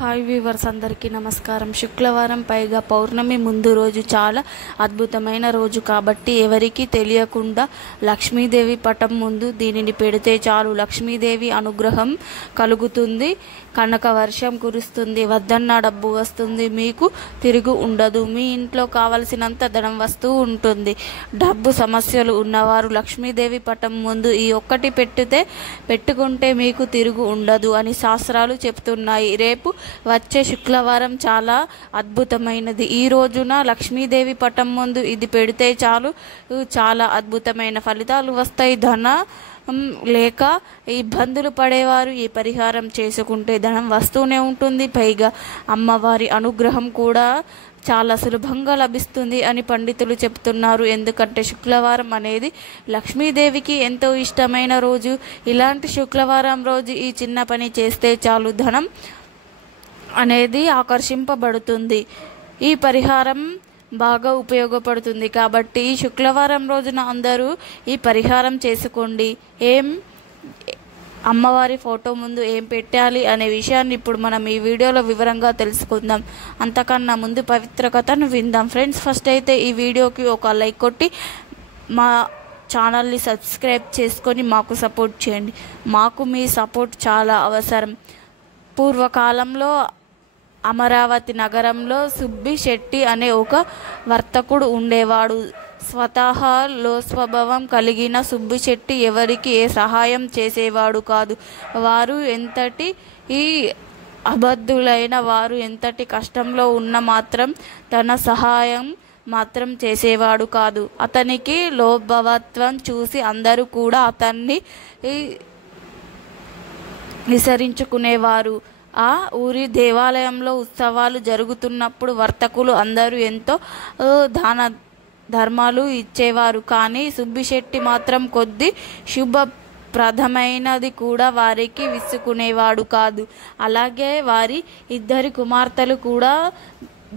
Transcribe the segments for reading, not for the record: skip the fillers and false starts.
Hi viewers అందరికీ నమస్కారం. శుక్రవారం పైగా పౌర్ణమి ముందు రోజు చాలా అద్భుతమైన రోజు కాబట్టి ఎవరికీ తెలియకుండా లక్ష్మీదేవి పటం ముందు దీనిని పెడితే చాలు లక్ష్మీదేవి అనుగ్రహం కలుగుతుంది, కనక వర్షం కురుస్తుంది, వద్దన్న డబ్బు వస్తుంది, మీకు తిరుగు ఉండదు, మీ ఇంట్లో కావలసినంత ధనం వస్తూ ఉంటుంది. డబ్బు సమస్యలు ఉన్నవారు లక్ష్మీదేవి పటం ముందు ఈ ఒక్కటి పెట్టుకుంటే మీకు తిరుగు ఉండదు అని శాస్త్రాలు చెప్తున్నాయి. రేపు వచ్చే శుక్రవారం చాలా అద్భుతమైనది. ఈ రోజున లక్ష్మీదేవి పటం ముందు ఇది పెడితే చాలు చాలా అద్భుతమైన ఫలితాలు వస్తాయి. లేక ఇబ్బందులు పడేవారు ఈ పరిహారం చేసుకుంటే ధనం వస్తూనే ఉంటుంది, పైగా అమ్మవారి అనుగ్రహం కూడా చాలా సులభంగా లభిస్తుంది అని పండితులు చెప్తున్నారు. ఎందుకంటే శుక్రవారం అనేది లక్ష్మీదేవికి ఎంతో ఇష్టమైన రోజు. ఇలాంటి శుక్రవారం రోజు ఈ చిన్న పని చేస్తే చాలు ధనం అనేది ఆకర్షింపబడుతుంది. ఈ పరిహారం బాగా ఉపయోగపడుతుంది కాబట్టి ఈ శుక్రవారం రోజున అందరూ ఈ పరిహారం చేసుకోండి. అమ్మవారి ఫోటో ముందు ఏం పెట్టాలి అనే విషయాన్ని ఇప్పుడు మనం ఈ వీడియోలో వివరంగా తెలుసుకుందాం. అంతకన్నా ముందు పవిత్ర కథను విందాం. ఫ్రెండ్స్, ఫస్ట్ అయితే ఈ వీడియోకి ఒక లైక్ కొట్టి మా ఛానల్ని సబ్స్క్రైబ్ చేసుకొని మాకు సపోర్ట్ చేయండి. మాకు మీ సపోర్ట్ చాలా అవసరం. పూర్వకాలంలో అమరావతి నగరంలో సుబ్బి శెట్టి అనే ఒక వర్తకుడు ఉండేవాడు. స్వతహాలో స్వభావం కలిగిన సుబ్బి శెట్టి ఎవరికి ఏ సహాయం చేసేవాడు కాదు. వారు ఎంతటి అబద్ధులైన వారు ఎంతటి కష్టంలో ఉన్న మాత్రం తన సహాయం మాత్రం చేసేవాడు కాదు. అతనికి లోభవత్వం చూసి అందరూ కూడా అతన్ని విసరించుకునేవారు. ఆ ఊరి దేవాలయంలో ఉత్సవాలు జరుగుతున్నప్పుడు వర్తకులు అందరూ ఎంతో దాన ధర్మాలు ఇచ్చేవారు. కానీ సుబ్బిశెట్టి మాత్రం కొద్ది శుభప్రదమైనది కూడా వారికి విసుకునేవాడు కాదు. అలాగే వారి ఇద్దరి కుమార్తెలు కూడా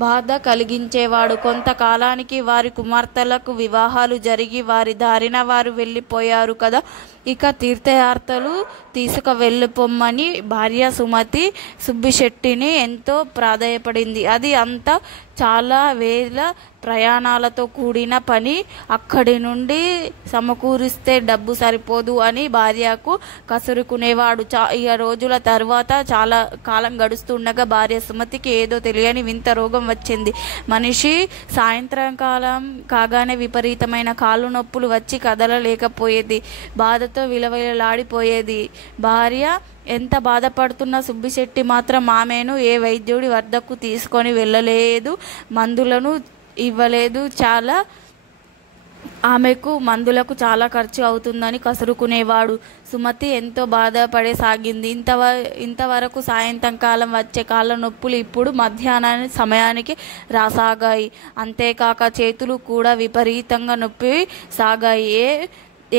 బాధ కలిగించేవాడు. కొంతకాలానికి వారి కుమార్తెలకు వివాహాలు జరిగి వారి దారిన వారు వెళ్ళిపోయారు కదా. ఇక తీర్థయాత్రలు తీసుకువెళ్ళిపోమ్మని భార్య సుమతి సుబ్బిశెట్టిని ఎంతో ప్రాధేయపడింది. అది అంతా చాలా వేల ప్రయాణాలతో కూడిన పని. అక్కడి నుండి సమకూరిస్తే డబ్బు సరిపోదు అని భార్యకు కసురుకునేవాడు. ఇక రోజుల తర్వాత చాలా కాలం గడుస్తుండగా భార్య సుమతికి ఏదో తెలియని వింత రోగం వచ్చింది. మనిషి సాయంత్రం కాలం కాగానే విపరీతమైన కాళ్ళు నొప్పులు వచ్చి కదలలేకపోయేది. బాధతో విలవిలలాడిపోయేది. భార్య ఎంత బాధపడుతున్న సుబ్బిశెట్టి మాత్రం ఆమెను ఏ వైద్యుడి వద్దకు తీసుకొని వెళ్ళలేదు, మందులను ఇవ్వలేదు. ఆమెకు మందులకు చాలా ఖర్చు అవుతుందని కసురుకునేవాడు. సుమతి ఎంతో బాధపడసాగింది. ఇంతవరకు సాయంత్రం కాలం వచ్చే కాళ్ళ నొప్పులు ఇప్పుడు మధ్యాహ్న సమయానికి రాసాగాయి. అంతేకాక చేతులు కూడా విపరీతంగా నొప్పి సాగాయి.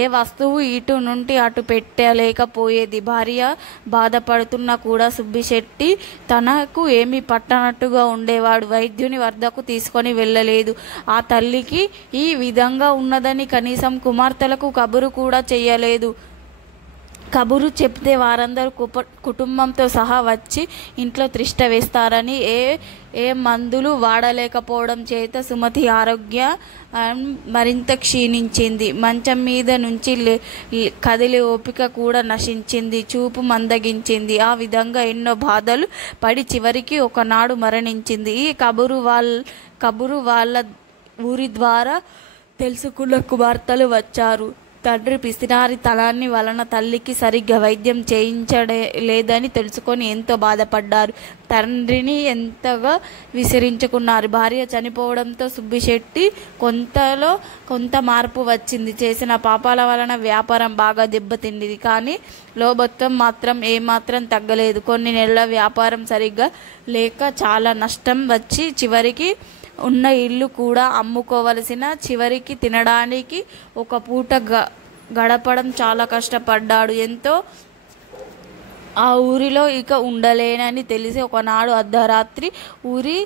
ఏ వస్తువు ఇటు నుండి అటు పెట్టలేకపోయేది. భార్య బాధపడుతున్నా కూడా సుబ్బిశెట్టి తనకు ఏమీ పట్టనట్టుగా ఉండేవాడు. వైద్యుని వద్దకు తీసుకొని వెళ్ళలేదు. ఆ తల్లికి ఈ విధంగా ఉన్నదని కనీసం కుమార్తెలకు కబురు కూడా చెయ్యలేదు. కబురు చెప్తే వారందరూ కుటుంబంతో సహా వచ్చి ఇంట్లో తిష్ట వేస్తారని ఏ మందులు వాడలేకపోవడం చేత సుమతి ఆరోగ్యం మరింత క్షీణించింది. మంచం మీద నుంచి కదిలే ఓపిక కూడా నశించింది. చూపు మందగించింది. ఆ విధంగా ఎన్నో బాధలు పడి చివరికి ఒకనాడు మరణించింది. ఈ కబురు వాళ్ళ ఊరి ద్వారా తెలుసుకున్న కుమార్తెలు వచ్చారు. తండ్రి పిసినారి తనాన్ని వలన తల్లికి సరిగ్గా వైద్యం చేయించలేదని తెలుసుకొని ఎంతో బాధపడ్డారు. తండ్రిని ఎంతగా విసిరించుకున్నారు. భార్య చనిపోవడంతో సుబ్బిశెట్టి కొంత మార్పు వచ్చింది. చేసిన పాపాల వలన వ్యాపారం బాగా దెబ్బతింది. కానీ లోభత్వం మాత్రం ఏమాత్రం తగ్గలేదు. కొన్ని నెలల వ్యాపారం సరిగ్గా లేక చాలా నష్టం వచ్చి చివరికి ఉన్న ఇల్లు కూడా అమ్ముకోవలసిన, చివరికి తినడానికి ఒక పూట గడపడం చాలా కష్టపడ్డాడు. ఎంతో ఆ ఊరిలో ఇక ఉండలేనని తెలిసి ఒకనాడు అర్ధరాత్రి ఊరి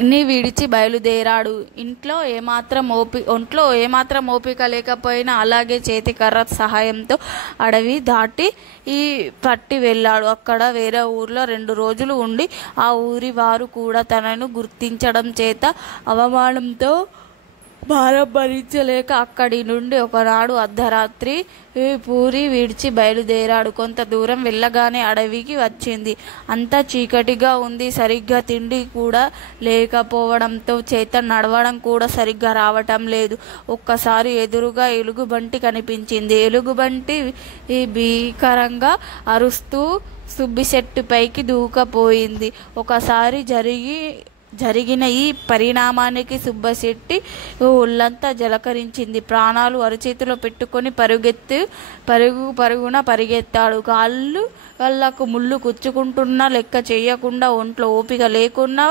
ని విడిచి బయలుదేరాడు. ఒంట్లో ఏమాత్రం ఓపిక లేకపోయినా అలాగే చేతికర్ర సహాయంతో అడవి దాటి పట్టి వెళ్ళాడు. అక్కడ వేరే ఊర్లో 2 రోజులు ఉండి ఆ ఊరి వారు కూడా తనను గుర్తించడం చేత అవమానంతో భారం భరించలేక అక్కడి నుండి ఒకనాడు అర్ధరాత్రి పూరి విడిచి బయలుదేరాడు. కొంత దూరం వెళ్ళగానే అడవికి వచ్చింది. అంతా చీకటిగా ఉంది. సరిగ్గా తిండి కూడా లేకపోవడంతో చేత నడవడం కూడా సరిగ్గా రావటం లేదు. ఒక్కసారి ఎదురుగా ఎలుగుబంటి కనిపించింది. ఎలుగుబంటి భీకరంగా అరుస్తూ సుబ్బిశెట్టిపైకి దూకపోయింది. ఒకసారి జరిగిన ఈ పరిణామానికి సుబ్బశెట్టి ఒళ్ళంతా జలకరించింది. ప్రాణాలు అరచేతిలో పెట్టుకొని పరుగున పరిగెత్తాడు. కాళ్ళకు ముళ్ళు కుచ్చుకుంటున్నా లెక్క చేయకుండా, ఒంట్లో ఓపిక లేకున్నా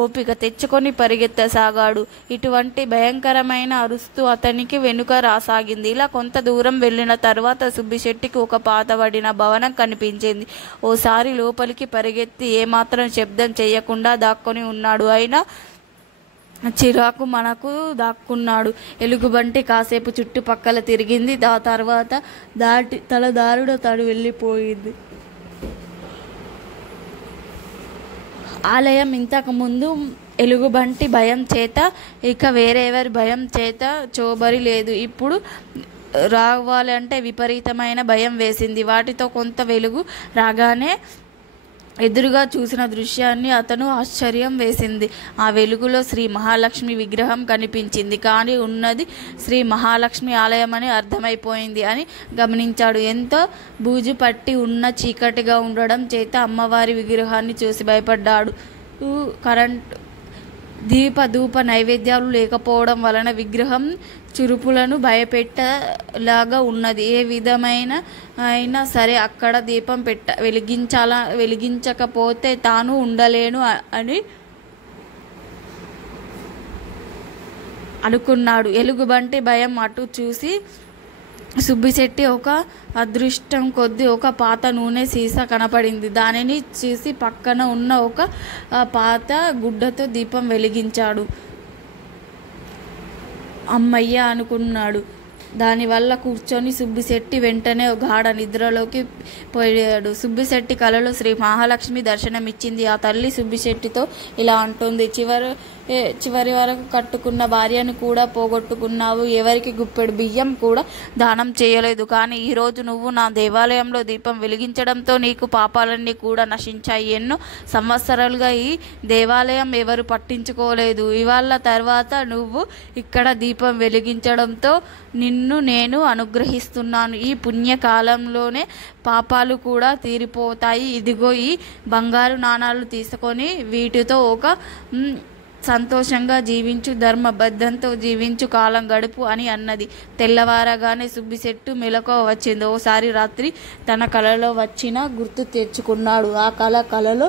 ఓపిక తెచ్చుకొని పరిగెత్తసాగాడు. ఇటువంటి భయంకరమైన అరుస్తూ అతనికి వెనుక రాసాగింది. ఇలా కొంత దూరం వెళ్ళిన తర్వాత సుబ్బిశెట్టికి ఒక పాతబడిన భవనం కనిపించింది. ఓసారి లోపలికి పరిగెత్తి ఏమాత్రం శబ్దం చేయకుండా దాక్కొని ఉన్నాడు. అయినా చిరాకు మనకు దాక్కున్నాడు. ఎలుగుబంటి కాసేపు చుట్టుపక్కల తిరిగింది. ఆ తర్వాత తన దారుడు తను వెళ్ళిపోయింది. ఆలయం ఇంతకు ముందు ఎలుగుబంటి భయం చేత ఇక వేరెవరి భయం చేత చోబరి లేదు. ఇప్పుడు రావాలంటే విపరీతమైన భయం వేసింది. వాటితో కొంత వెలుగు రాగానే ఎదురుగా చూసిన దృశ్యాన్ని అతను ఆశ్చర్యం వేసింది. ఆ వెలుగులో శ్రీ మహాలక్ష్మి విగ్రహం కనిపించింది. కానీ ఉన్నది శ్రీ మహాలక్ష్మి ఆలయం అని అర్థమైపోయింది అని గమనించాడు. ఎంతో బూజు పట్టి ఉన్న చీకటిగా ఉండడం చేత అమ్మవారి విగ్రహాన్ని చూసి భయపడ్డాడు. ధూప నైవేద్యాలు లేకపోవడం వలన విగ్రహం చురుపులను భయపెట్టలాగా ఉన్నది. ఏ విధమైన అయినా సరే అక్కడ దీపం వెలిగించకపోతే తాను ఉండలేను అని అనుకున్నాడు. ఎలుగుబంటి భయం అటు చూసి సుబ్బిశెట్టి ఒక అదృష్టం కొద్దీ ఒక పాత నూనె సీసా కనపడింది. దానిని చూసి పక్కన ఉన్న ఒక పాత గుడ్డతో దీపం వెలిగించాడు. అమ్మయ్య అనుకున్నాడు. దానివల్ల కూర్చొని సుబ్బిశెట్టి వెంటనే గాఢ నిద్రలోకి పోయాడు. సుబ్బిశెట్టి కలలో శ్రీ మహాలక్ష్మి దర్శనమిచ్చింది. ఆ తల్లి సుబ్బిశెట్టితో ఇలా అంటుంది: చివరి వరకు కట్టుకున్న భార్యను కూడా పోగొట్టుకున్నావు. ఎవరికి గుప్పెడు బియ్యం కూడా దానం చేయలేదు. కానీ ఈరోజు నువ్వు నా దేవాలయంలో దీపం వెలిగించడంతో నీకు పాపాలన్నీ కూడా నశించాయి. ఎన్నో సంవత్సరాలుగా ఈ దేవాలయం ఎవరు పట్టించుకోలేదు. ఇవాళ తర్వాత నువ్వు ఇక్కడ దీపం వెలిగించడంతో నిన్ను నేను అనుగ్రహిస్తున్నాను. ఈ పుణ్యకాలంలోనే పాపాలు కూడా తీరిపోతాయి. ఇదిగో ఈ బంగారు నాణాలు తీసుకొని వీటితో ఒక సంతోషంగా జీవించు, ధర్మబద్ధంతో జీవించు, కాలం గడుపు అని అన్నది. తెల్లవారగానే సుబ్బిశెట్టు మెలకువ వచ్చింది. ఓసారి రాత్రి తన కలలో వచ్చిన గుర్తు తెచ్చుకున్నాడు. ఆ కలలో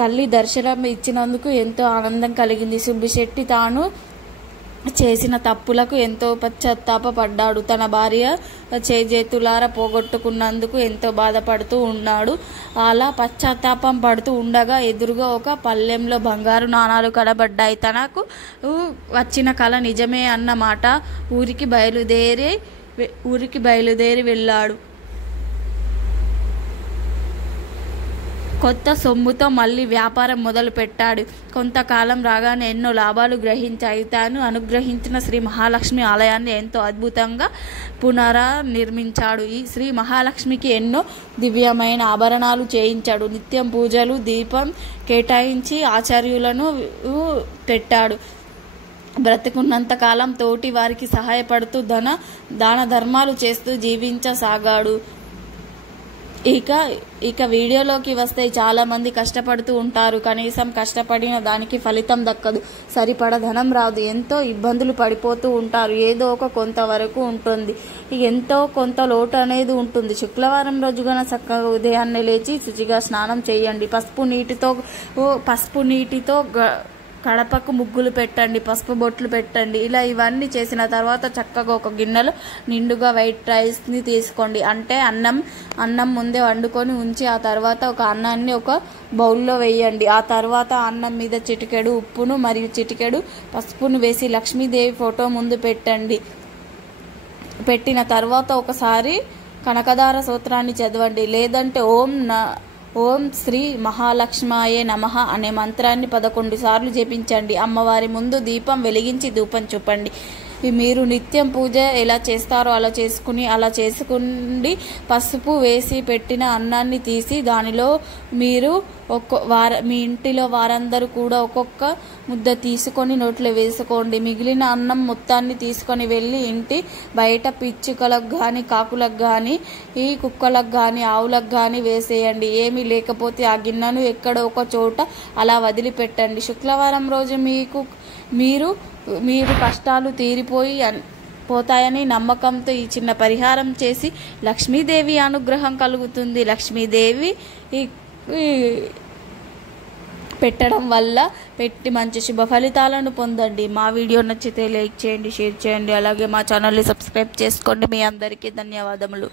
తల్లి దర్శనం ఇచ్చినందుకు ఎంతో ఆనందం కలిగింది. సుబ్బిశెట్టి తాను చేసిన తప్పులకు ఎంతో పశ్చాత్తాపపడ్డాడు. తన భార్య చేతులారా పోగొట్టుకున్నందుకు ఎంతో బాధపడుతూ ఉన్నాడు. అలా పశ్చాత్తాపం పడుతూ ఉండగా ఎదురుగా ఒక పళ్ళెంలో బంగారు నాణాలు కనబడ్డాయి. తనకు వచ్చిన కల నిజమే అన్నమాట. ఊరికి బయలుదేరి వెళ్ళాడు. కొత్త సొమ్ముతో మళ్ళీ వ్యాపారం మొదలు పెట్టాడు. కొంతకాలం రాగానే ఎన్నో లాభాలు గ్రహించాయి. తాను అనుగ్రహించిన శ్రీ మహాలక్ష్మి ఆలయాన్ని ఎంతో అద్భుతంగా పునర్నిర్మించాడు. ఈ శ్రీ మహాలక్ష్మికి ఎన్నో దివ్యమైన ఆభరణాలు చేయించాడు. నిత్యం పూజలు, దీపం కేటాయించి ఆచార్యులను పెట్టాడు. బ్రతికున్నంతకాలం తోటి వారికి సహాయపడుతూ దాన ధర్మాలు చేస్తూ జీవించసాగాడు. ఇక వీడియోలోకి వస్తే చాలా మంది కష్టపడుతూ ఉంటారు. కనీసం కష్టపడిన దానికి ఫలితం దక్కదు. సరిపడ ధనం రాదు. ఎంతో ఇబ్బందులు పడిపోతూ ఉంటారు. ఏదో ఒక కొంతవరకు ఉంటుంది. ఎంతో కొంత లోటు అనేది ఉంటుంది. శుక్రవారం రోజున చక్కగా ఉదయాన్నే లేచి శుచిగా స్నానం చేయండి. పసుపు నీటితో కడపకు ముగ్గులు పెట్టండి, పసుపు బొట్లు పెట్టండి. ఇలా ఇవన్నీ చేసిన తర్వాత చక్కగా ఒక గిన్నెలో నిండుగా వైట్ రైస్ని తీసుకోండి. అంటే అన్నం ముందే వండుకొని ఉంచి ఆ తర్వాత ఒక అన్నాన్ని ఒక బౌల్లో వేయండి. ఆ తర్వాత అన్నం మీద చిటికెడు ఉప్పును మరియు చిటికెడు పసుపును వేసి లక్ష్మీదేవి ఫోటో ముందు పెట్టండి. పెట్టిన తర్వాత ఒకసారి కనకదార స్తోత్రాన్ని చదవండి. లేదంటే ఓం శ్రీ మహాలక్ష్మాయే నమః అనే మంత్రాన్ని 11 సార్లు జపించండి. అమ్మవారి ముందు దీపం వెలిగించి ధూపం చూపండి. మీరు నిత్యం పూజ ఎలా చేస్తారో అలా చేసుకుని పసుపు వేసి పెట్టిన అన్నాన్ని తీసి దానిలో మీరు మీ ఇంటిలో వారందరూ కూడా ఒక్కొక్క ముద్ద తీసుకొని నోట్లో వేసుకోండి. మిగిలిన అన్నం మొత్తాన్ని తీసుకొని వెళ్ళి ఇంటి బయట పిచ్చుకలకు కానీ, కాకులకు కానీ, ఈ కుక్కలకు కానీ, ఆవులకు కానీ వేసేయండి. ఏమీ లేకపోతే ఆ గిన్నెను ఎక్కడో ఒక చోట అలా వదిలిపెట్టండి. శుక్రవారం రోజు మీరు కష్టాలు పోతాయని నమ్మకంతో ఈ చిన్న పరిహారం చేసి లక్ష్మీదేవి అనుగ్రహం కలుగుతుంది. లక్ష్మీదేవి పెట్టడం వల్ల మంచి శుభ ఫలితాలను పొందండి. మా వీడియో నచ్చితే లైక్ చేయండి, షేర్ చేయండి, అలాగే మా ఛానల్ని సబ్స్క్రైబ్ చేసుకోండి. మీ అందరికీ ధన్యవాదములు.